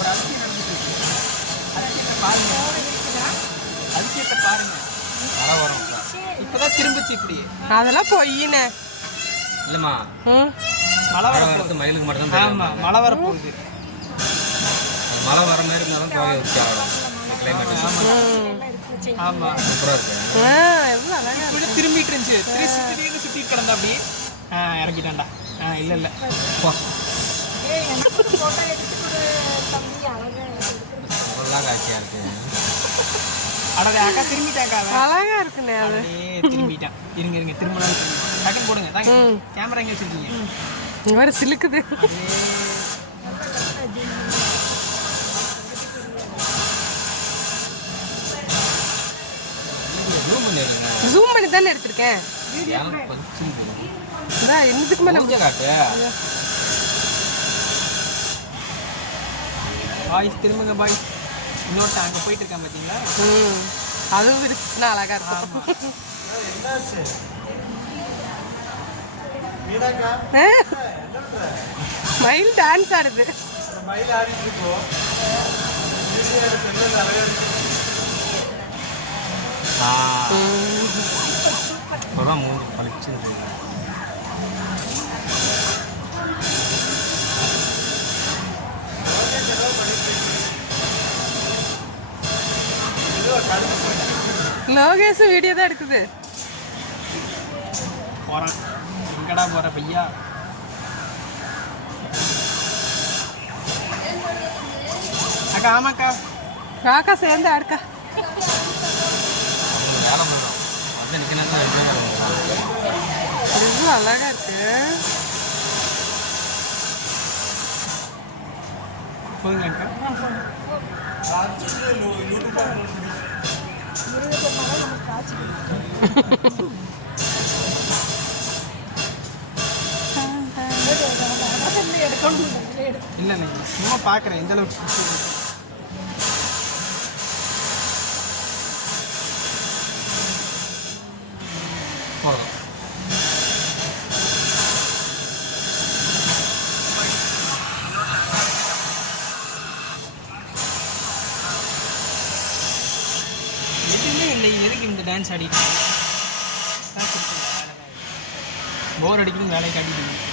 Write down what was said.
ஒரு அதிசயம் நடந்துட்டு இருக்கு. அதிசயத்தை பாருங்க, அதிசயத்தை பாருங்க. மழை வரும் இப்பதான் திரும்பிச்சு இப்படி. அதெல்லாம் பொய்யினே இல்லம்மா. மழை வரப்போகுது, மயிலுக்கு மட்டும் தான். ஆமா மழை வரப்போகுது. மழை வர மாதிரி இருந்தாலும் கோவை வச்சு ஆகணும். கிளைமேட் ஆமா சூப்பராக இருக்கு. இப்படி திரும்பிட்டு இருந்துச்சு. திடீர்னு சுத்திட்டு கிடந்தா அப்படி இறக்கிட்டான்டா. இல்ல இல்ல நல்லா காட்சியாக இருக்கு. அடடே அக்கா திரும்பிட்டாக்கா. அழகா இருக்குண்ணே அது. திரும்பிட்டான். இருங்க இருங்க திரும்பலாம் டக்குன்னு போடுங்க. கேமரா எங்கே வச்சிருக்கீங்க? இந்த மாதிரி சிலுக்குது. ஜூம் பண்ணி தானே எடுத்திருக்கேன். என்னதுக்கு மேலே பாய்ஸ் திரும்புங்க பாய்ஸ். இன்னொருத்த அங்கே போயிட்டு இருக்கான் பார்த்தீங்களா? அதுவும் விரிச்சுன்னா அழகா இருக்கும். மயில் டான்ஸ் ஆடுது. இப்போதான் மூணு பளிச்சு. லோகேஷ் வீடியோ தான் எடுக்குது. போறான். எங்கடா போற பையா? அக்கா ஆமாக்கா. காக்கா சேர்ந்து ஆடுக்கா. அழகா இருக்கு. போதுங்கக்கா. இல்லை இல்லை சும்மா பார்க்குறேன் எந்த அளவுக்கு. போதும். எதுவுமே இல்லை. எதுக்கு இந்த டான்ஸ் ஆடிட்டு போர் அடிக்கணும் வேலையை காட்டிட்டு